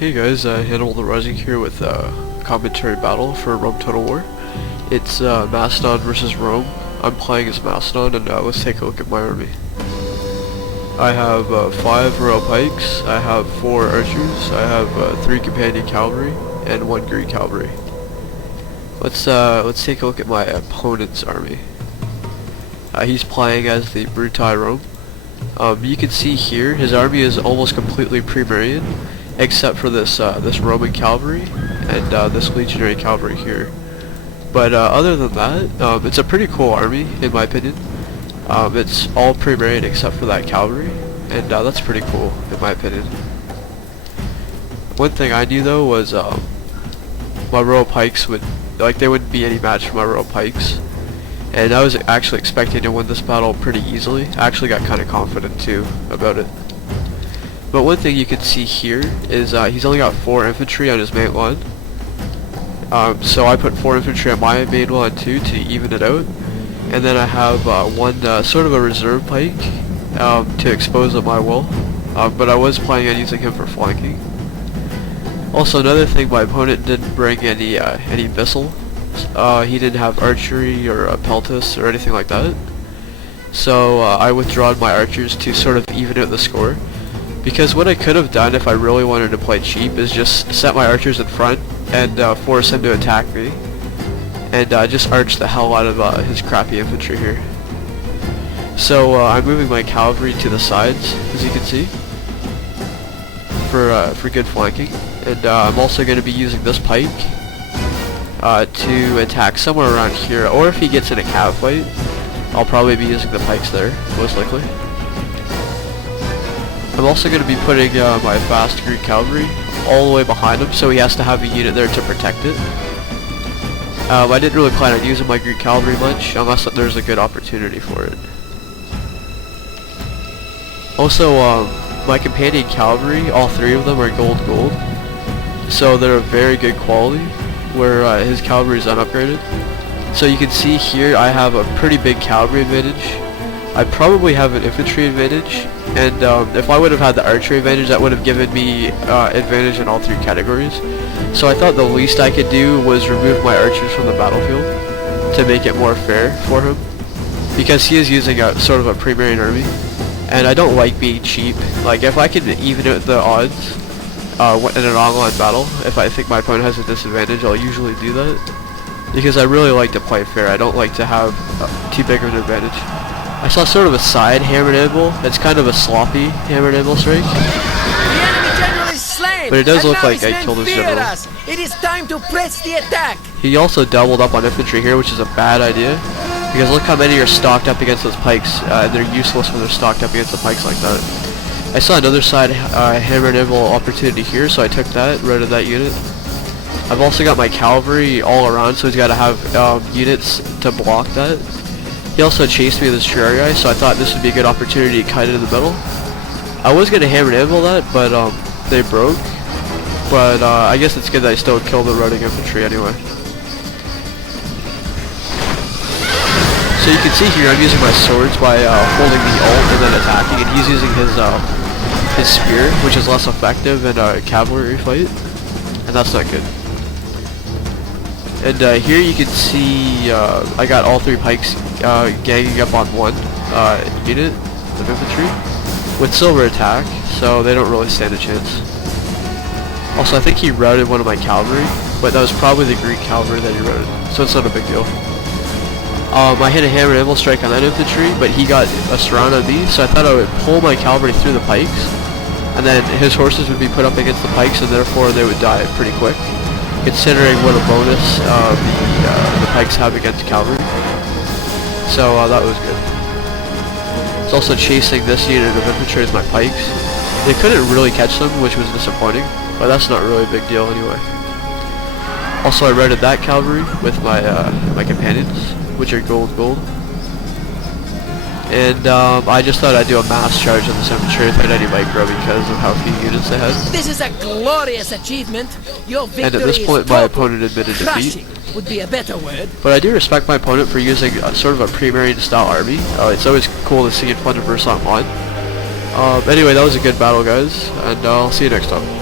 Hey guys, HannibalTheRising here with a commentary battle for Rome Total War. It's Macedon versus Rome. I'm playing as Macedon, and let's take a look at my army. I have 5 royal pikes, I have 4 archers, I have 3 companion cavalry, and 1 Greek cavalry. Let's take a look at my opponent's army. He's playing as the Brutii Rome. You can see here his army is almost completely pre-Marian, except for this Roman cavalry and this legionary cavalry here. But other than that, it's a pretty cool army in my opinion. It's all pre-Marian except for that cavalry, and that's pretty cool in my opinion. One thing I knew though was my royal pikes they wouldn't be any match for my royal pikes. And I was actually expecting to win this battle pretty easily. I actually got kind of confident too about it. But one thing you can see here is he's only got 4 infantry on his main line. So I put 4 infantry on my main line too to even it out. And then I have one sort of a reserve pike to expose at my will. But I was planning on using him for flanking. Also another thing, my opponent didn't bring any missile. He didn't have archery or peltis or anything like that. So I withdrawed my archers to sort of even out the score. Because what I could have done if I really wanted to play cheap is just set my archers in front and force him to attack me. And just arch the hell out of his crappy infantry here. So I'm moving my cavalry to the sides, as you can see, for good flanking. And I'm also going to be using this pike to attack somewhere around here, or if he gets in a cav fight, I'll probably be using the pikes there, most likely. I'm also going to be putting my fast Greek cavalry all the way behind him, so he has to have a unit there to protect it. I didn't really plan on using my Greek cavalry much, unless there's a good opportunity for it. Also, my companion cavalry, all 3 of them are gold, so they're of very good quality, where his cavalry is unupgraded. So you can see here I have a pretty big cavalry advantage. I probably have an infantry advantage, and if I would have had the archery advantage, that would have given me advantage in all 3 categories. So I thought the least I could do was remove my archers from the battlefield to make it more fair for him, because he is using a sort of a pre-Marian army, and I don't like being cheap. Like, if I can even out the odds in an online battle, if I think my opponent has a disadvantage, I'll usually do that, because I really like to play fair. I don't like to have too big of an advantage. I saw sort of a side hammer anvil. It's kind of a sloppy hammer anvil strike, The enemy general is slain, but it does look like I I killed his general. It is time to press the attack. He also doubled up on infantry here, which is a bad idea, because look how many are stocked up against those pikes. They're useless when they're stocked up against the pikes like that. I saw another side hammer and anvil opportunity here, so I took that, rid of that unit. I've also got my cavalry all around, so he's got to have units to block that. He also chased me with his Triarii, so I thought this would be a good opportunity to cut it in the middle. I was going to hammer and anvil that, but they broke. But I guess it's good that I still killed the running infantry anyway. So you can see here I'm using my swords by holding the alt and then attacking, and he's using his spear, which is less effective in a cavalry fight, and that's not good. And here you can see I got all 3 pikes ganging up on 1 unit of infantry with silver attack, so they don't really stand a chance. Also, I think he routed one of my cavalry, but that was probably the Greek cavalry that he routed, so it's not a big deal. I hit a hammer and anvil strike on that infantry, but he got a surround on me, so I thought I would pull my cavalry through the pikes, and then his horses would be put up against the pikes, and therefore they would die pretty quick, considering what a bonus the pikes have against cavalry. So that was good. It's also chasing this unit of infantry as my pikes. They couldn't really catch them, which was disappointing, but that's not really a big deal anyway. Also, I routed that cavalry with my my companions, which are gold. And I just thought I'd do a mass charge on this infantry without any micro because of how few units they had. This is a glorious achievement. Your victory And at this point, my opponent admitted defeat. Would be a better word. But I do respect my opponent for using sort of a pre-Marian style army. It's always cool to see it Plunderverse online. Anyway, that was a good battle, guys, and I'll see you next time.